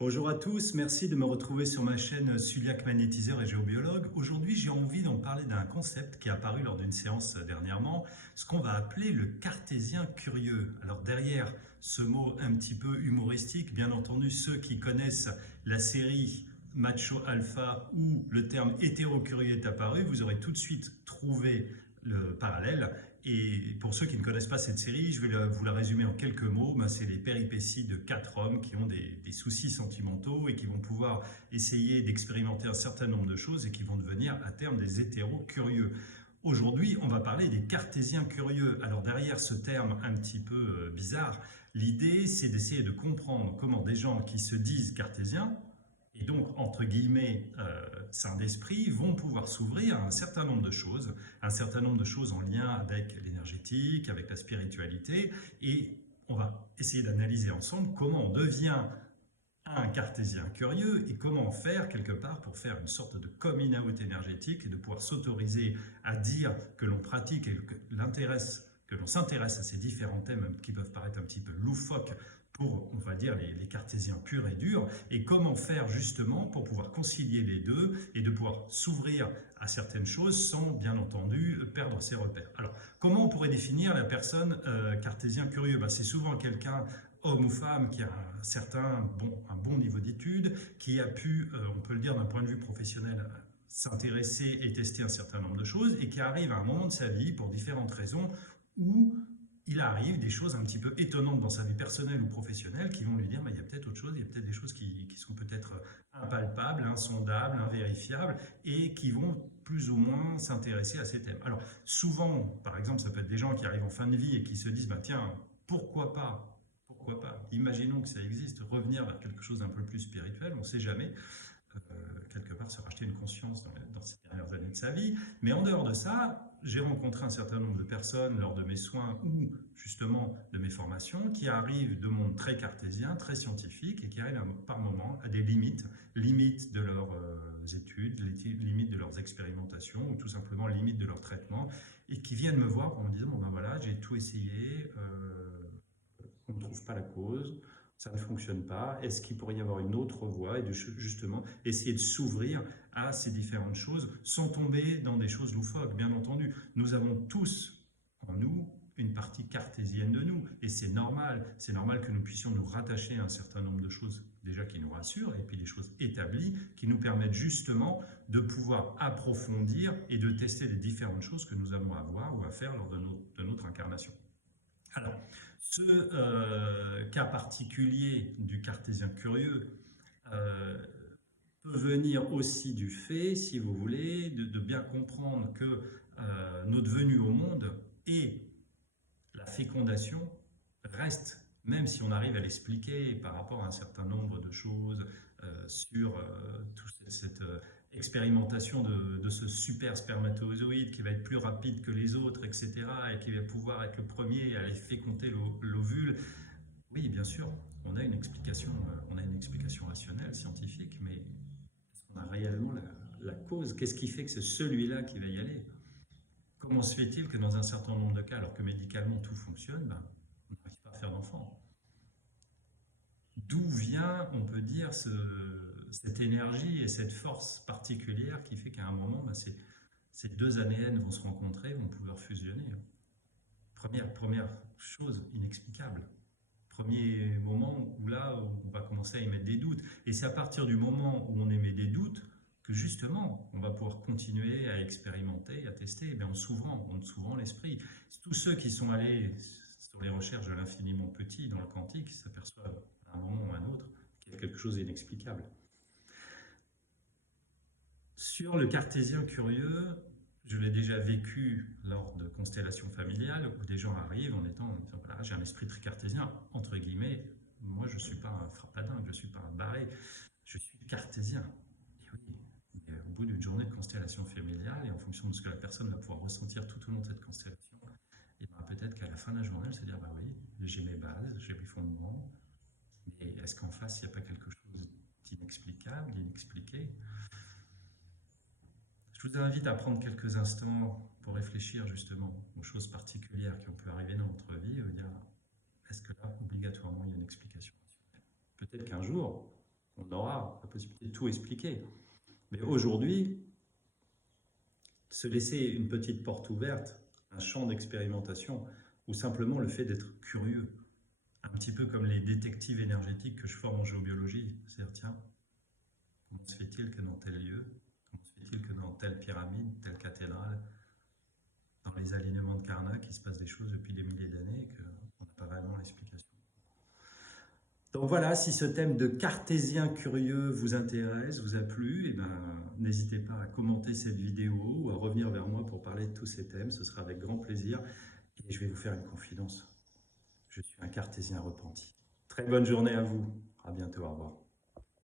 Bonjour à tous, merci de me retrouver sur ma chaîne Suliac Magnétiseur et Géobiologue. Aujourd'hui, j'ai envie d'en parler d'un concept qui est apparu lors d'une séance dernièrement, ce qu'on va appeler le cartésien curieux. Alors derrière ce mot un petit peu humoristique, bien entendu, ceux qui connaissent la série Macho Alpha où le terme hétéro-curieux est apparu, vous aurez tout de suite trouvé le parallèle. Et pour ceux qui ne connaissent pas cette série, je vais vous la résumer en quelques mots. C'est les péripéties de 4 hommes qui ont des soucis sentimentaux et qui vont pouvoir essayer d'expérimenter un certain nombre de choses et qui vont devenir à terme des hétéros curieux. Aujourd'hui, on va parler des cartésiens curieux. Alors derrière ce terme un petit peu bizarre, l'idée c'est d'essayer de comprendre comment des gens qui se disent cartésiens, et donc, entre guillemets, sains d'esprit, vont pouvoir s'ouvrir à un certain nombre de choses, en lien avec l'énergétique, avec la spiritualité, et on va essayer d'analyser ensemble comment on devient un cartésien curieux et comment faire quelque part pour faire une sorte de coming out énergétique et de pouvoir s'autoriser à dire que l'on pratique et que l'on s'intéresse à ces différents thèmes qui peuvent paraître un petit peu loufoques pour, on va dire, les cartésiens purs et durs, et comment faire justement pour pouvoir concilier les deux et de pouvoir s'ouvrir à certaines choses sans, bien entendu, perdre ses repères. Alors, comment on pourrait définir la personne cartésien curieux? C'est souvent quelqu'un, homme ou femme, qui a un bon niveau d'études, qui a pu, on peut le dire d'un point de vue professionnel, s'intéresser et tester un certain nombre de choses, et qui arrive à un moment de sa vie, pour différentes raisons, où il arrive des choses un petit peu étonnantes dans sa vie personnelle ou professionnelle qui vont lui dire il y a peut-être autre chose, il y a peut-être des choses qui sont peut-être impalpables, insondables, invérifiables et qui vont plus ou moins s'intéresser à ces thèmes. Alors souvent, par exemple, ça peut être des gens qui arrivent en fin de vie et qui se disent tiens, pourquoi pas, imaginons que ça existe, revenir vers quelque chose d'un peu plus spirituel, on ne sait jamais. Quelque part se racheter une conscience dans ces dernières années de sa vie. Mais en dehors de ça, j'ai rencontré un certain nombre de personnes lors de mes soins ou justement de mes formations qui arrivent de monde très cartésien, très scientifique et qui arrivent par moments à des limites de leurs études, limites de leurs expérimentations ou tout simplement limites de leur traitement et qui viennent me voir en me disant voilà, j'ai tout essayé, on ne trouve pas la cause, ça ne fonctionne pas, est-ce qu'il pourrait y avoir une autre voie et de justement essayer de s'ouvrir à ces différentes choses sans tomber dans des choses loufoques. Bien entendu, nous avons tous en nous une partie cartésienne de nous et c'est normal que nous puissions nous rattacher à un certain nombre de choses déjà qui nous rassurent et puis des choses établies qui nous permettent justement de pouvoir approfondir et de tester les différentes choses que nous avons à voir ou à faire lors de notre incarnation. Alors, ce cas particulier du cartésien curieux peut venir aussi du fait, si vous voulez, de bien comprendre que notre venue au monde et la fécondation restent, même si on arrive à l'expliquer par rapport à un certain nombre de choses sur toute cette expérimentation de ce super spermatozoïde qui va être plus rapide que les autres, etc., et qui va pouvoir être le premier à aller féconder l'ovule. Oui, bien sûr, on a une explication rationnelle, scientifique, mais est-ce qu'on a réellement la cause? Qu'est-ce qui fait que c'est celui-là qui va y aller? Comment se fait-il que dans un certain nombre de cas, alors que médicalement tout fonctionne, on n'arrive pas à faire d'enfant? D'où vient, on peut dire, cette énergie et cette force particulière qui fait qu'à un moment, ces deux ADN vont se rencontrer, vont pouvoir fusionner. Première chose inexplicable. Premier moment où là, on va commencer à émettre des doutes. Et c'est à partir du moment où on émet des doutes que justement, on va pouvoir continuer à expérimenter, à tester, en s'ouvrant l'esprit. Tous ceux qui sont allés sur les recherches de l'infiniment petit dans le quantique s'aperçoivent à un moment ou à un autre qu'il y a quelque chose d'inexplicable. Sur le cartésien curieux, je l'ai déjà vécu lors de constellations familiales où des gens arrivent en disant voilà, j'ai un esprit très cartésien, entre guillemets, moi je ne suis pas un frappadingue, je ne suis pas un barré, je suis cartésien. Et oui, mais au bout d'une journée de constellation familiale et en fonction de ce que la personne va pouvoir ressentir tout au long de cette constellation, peut-être qu'à la fin de la journée, elle se dire oui, j'ai mes bases, j'ai mes fondements, mais est-ce qu'en face, il n'y a pas quelque chose d'inexplicable, d'inexpliqué? Je vous invite à prendre quelques instants pour réfléchir justement aux choses particulières qui ont pu arriver dans votre vie et vous dire est-ce que là, obligatoirement, il y a une explication? Peut-être qu'un jour, on aura la possibilité de tout expliquer. Mais aujourd'hui, se laisser une petite porte ouverte, un champ d'expérimentation, ou simplement le fait d'être curieux, un petit peu comme les détectives énergétiques que je forme en géobiologie, c'est-à-dire, tiens, comment se fait-il que dans tel lieu, comment se fait-il que dans telle pyramide, telle cathédrale, dans les alignements de Karnak, il se passe des choses depuis des milliers d'années et qu'on n'a pas vraiment l'explication. Donc voilà, si ce thème de cartésien curieux vous intéresse, vous a plu, eh ben, n'hésitez pas à commenter cette vidéo ou à revenir vers moi pour parler de tous ces thèmes, ce sera avec grand plaisir. Et je vais vous faire une confidence, je suis un cartésien repenti. Très bonne journée à vous, à bientôt, au revoir.